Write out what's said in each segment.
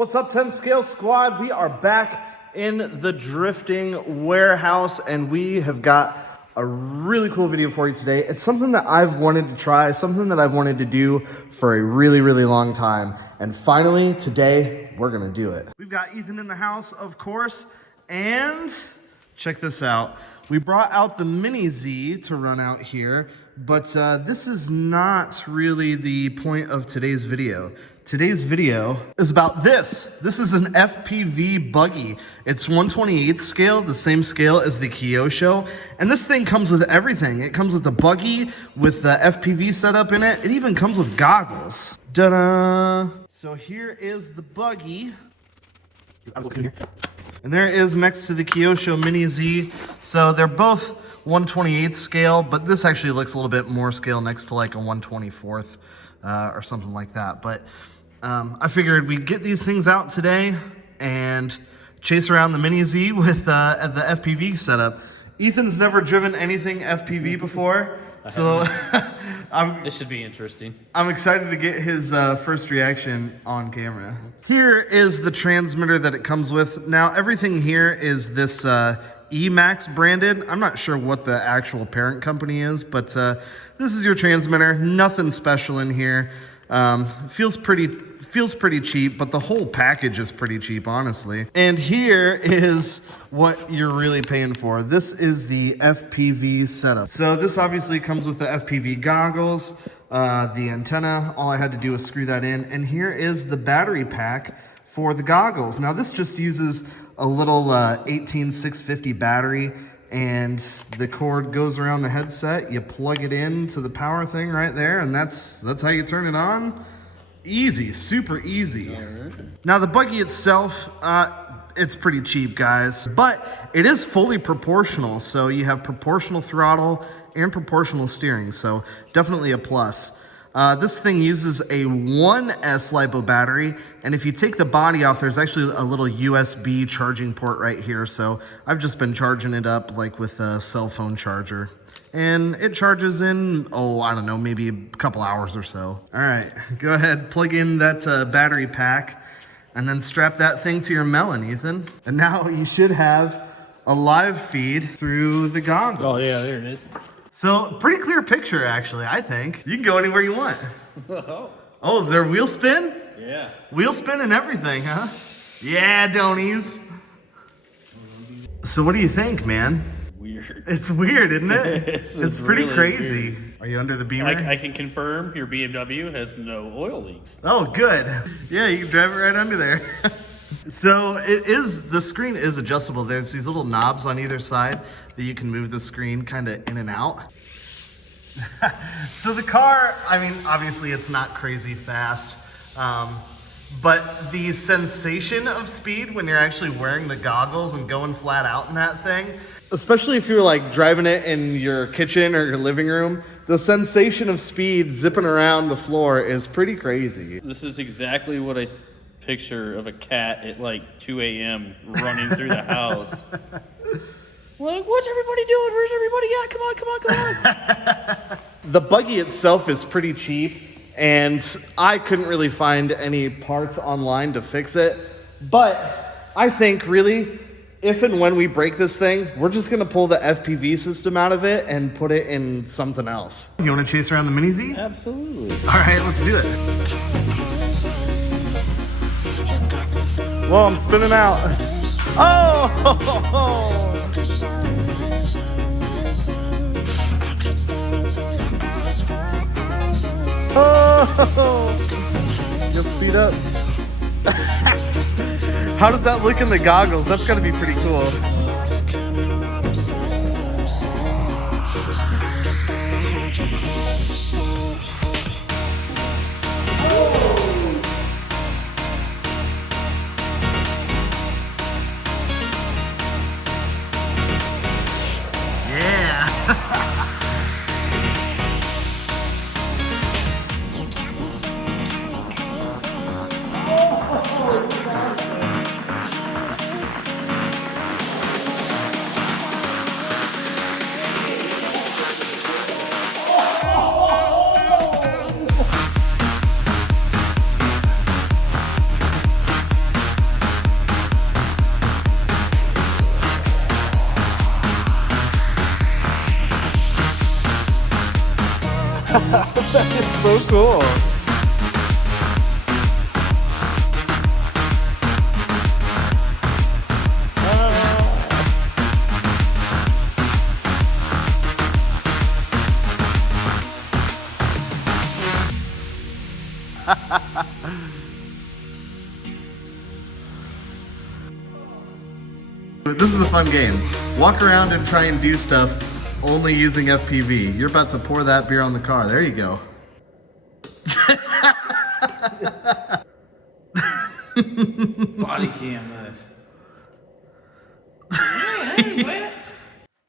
What's up, 10 Scale Squad? We are back in the drifting warehouse, and we have got a really cool video for you today. It's something that I've wanted to try, something that I've wanted to do for a really, really long time. And finally, today, we're gonna do it. We've got Ethan in the house, of course, and check this out. We brought out the Mini Z to run out here, but this is not really the point of today's video. Today's video is about this. This is an FPV buggy. It's 1/28 scale, the same scale as the Kyosho. And this thing comes with everything. It comes with the buggy, with the FPV setup in it. It even comes with goggles. Ta-da! So here is the buggy. I was looking here. And there it is next to the Kyosho Mini Z. So they're both 1/28 scale, but this actually looks a little bit more scale next to like a 1/24 or something like that. But I figured we'd get these things out today and chase around the Mini Z with the FPV setup. Ethan's never driven anything FPV before, so this should be interesting. I'm excited to get his first reaction on camera. Here is the transmitter that it comes with. Now, everything here is this EMAX branded. I'm not sure what the actual parent company is, but this is your transmitter. Nothing special in here. Feels pretty cheap, but the whole package is pretty cheap, honestly. And here is what you're really paying for. This is the FPV setup. So this obviously comes with the FPV goggles, the antenna. All I had to do was screw that in. And here is the battery pack for the goggles. Now this just uses a little 18650 battery, and the cord goes around the headset. You plug it into the power thing right there, and that's how you turn it on. Easy, super easy. Now the buggy itself, it's pretty cheap, guys, but it is fully proportional. So you have proportional throttle and proportional steering, so definitely a plus. This thing uses a 1S LiPo battery, and if you take the body off, there's actually a little USB charging port right here. So I've just been charging it up like with a cell phone charger. And it charges in, I don't know, maybe a couple hours or so. All right, go ahead, plug in that battery pack, and then strap that thing to your melon, Ethan. And now you should have a live feed through the goggles. Oh yeah, there it is. So, pretty clear picture, actually, I think. You can go anywhere you want. Oh, they're wheel spin? Yeah. Wheel spin and everything, huh? Yeah, Donies. So what do you think, man? Weird. It's weird, isn't it? It's pretty really crazy. Weird. Are you under the beamer? I can confirm your BMW has no oil leaks. Oh, good. Yeah, you can drive it right under there. So the screen is adjustable. There's these little knobs on either side that you can move the screen kind of in and out. So the car, I mean, obviously it's not crazy fast, but the sensation of speed when you're actually wearing the goggles and going flat out in that thing, especially if you're like driving it in your kitchen or your living room, the sensation of speed zipping around the floor is pretty crazy. This is exactly what I picture of a cat at like 2 a.m. running through the house. Like, what's everybody doing? Where's everybody at? Come on, come on, come on. The buggy itself is pretty cheap, and I couldn't really find any parts online to fix it. But I think really, if and when we break this thing, we're just gonna pull the FPV system out of it and put it in something else. You wanna chase around the Mini Z? Absolutely. All right, let's do it. Well, I'm spinning out. Oh! Oh! You'll speed up. How does that look in the goggles? That's gotta be pretty cool. so cool. This is a fun game. Walk around and try and do stuff only using FPV. You're about to pour that beer on the car. There you go. Body cam this. Hey, wait.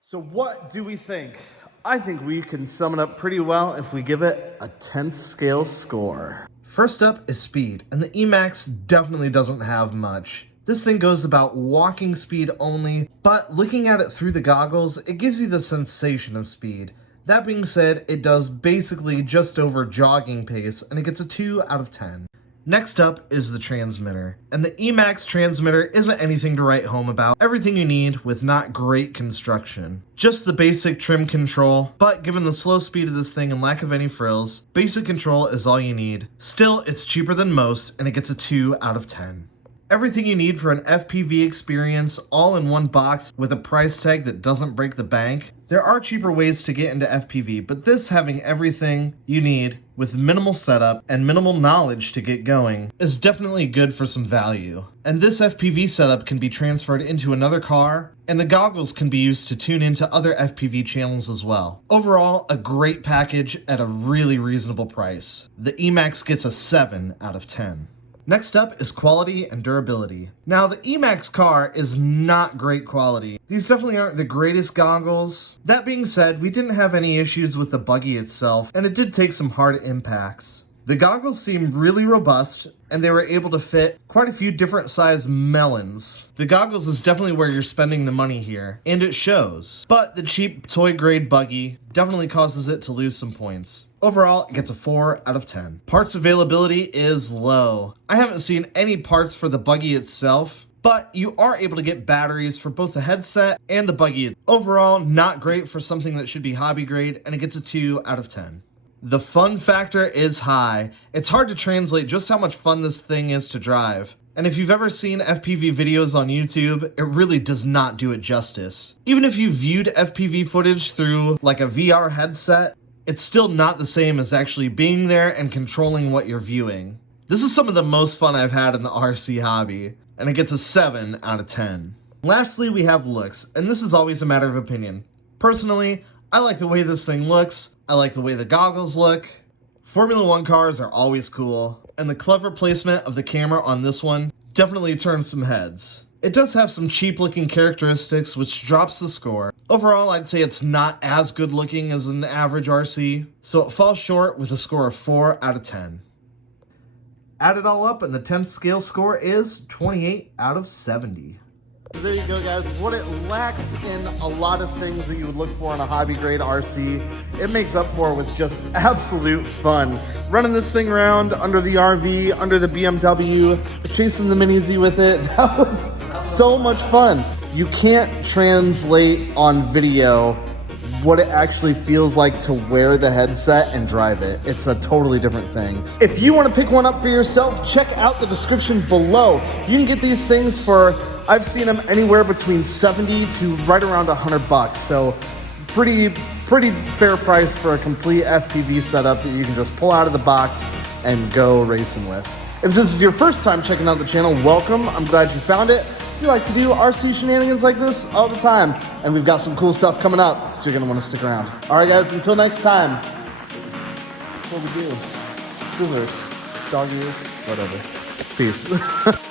So what do we think? I think we can sum it up pretty well if we give it a 10th scale score. First up is speed, and the EMAX definitely doesn't have much. This thing goes about walking speed only, but looking at it through the goggles, it gives you the sensation of speed. That being said, it does basically just over jogging pace, and it gets a 2 out of 10. Next up is the transmitter, and the EMAX transmitter isn't anything to write home about. Everything you need with not great construction. Just the basic trim control, but given the slow speed of this thing and lack of any frills, basic control is all you need. Still, it's cheaper than most, and it gets a 2 out of 10. Everything you need for an FPV experience, all in one box with a price tag that doesn't break the bank. There are cheaper ways to get into FPV, but this having everything you need with minimal setup and minimal knowledge to get going is definitely good for some value. And this FPV setup can be transferred into another car, and the goggles can be used to tune into other FPV channels as well. Overall, a great package at a really reasonable price. The EMAX gets a 7 out of 10. Next up is quality and durability. Now, the EMAX car is not great quality. These definitely aren't the greatest goggles. That being said, we didn't have any issues with the buggy itself, and it did take some hard impacts. The goggles seemed really robust, and they were able to fit quite a few different size melons. The goggles is definitely where you're spending the money here, and it shows. But the cheap toy grade buggy definitely causes it to lose some points. Overall, it gets a 4 out of 10. Parts availability is low. I haven't seen any parts for the buggy itself, but you are able to get batteries for both the headset and the buggy. Overall, not great for something that should be hobby grade, and it gets a 2 out of 10. The fun factor is high. It's hard to translate just how much fun this thing is to drive. And if you've ever seen FPV videos on YouTube, it really does not do it justice. Even if you viewed FPV footage through like a VR headset, it's still not the same as actually being there and controlling what you're viewing. This is some of the most fun I've had in the RC hobby, and it gets a 7 out of 10. Lastly, we have looks, and this is always a matter of opinion. Personally, I like the way this thing looks, I like the way the goggles look. Formula 1 cars are always cool, and the clever placement of the camera on this one definitely turns some heads. It does have some cheap looking characteristics which drops the score. Overall, I'd say it's not as good looking as an average RC, so it falls short with a score of 4 out of 10. Add it all up and the 10th scale score is 28 out of 70. There you go, guys. What it lacks in a lot of things that you would look for in a hobby grade RC, it makes up for with just absolute fun. Running this thing around under the RV, under the BMW, chasing the Mini Z with it, that was so much fun. You can't translate on video what it actually feels like to wear the headset and drive it. It's a totally different thing. If you want to pick one up for yourself, check out the description below. You can get these things for, I've seen them anywhere between 70 to right around $100. So pretty fair price for a complete FPV setup that you can just pull out of the box and go racing with. If this is your first time checking out the channel, welcome. I'm glad you found it. We like to do RC shenanigans like this all the time, and we've got some cool stuff coming up, so you're gonna wanna stick around. All right, guys, until next time. What do we do? Scissors, dog ears, whatever. Peace.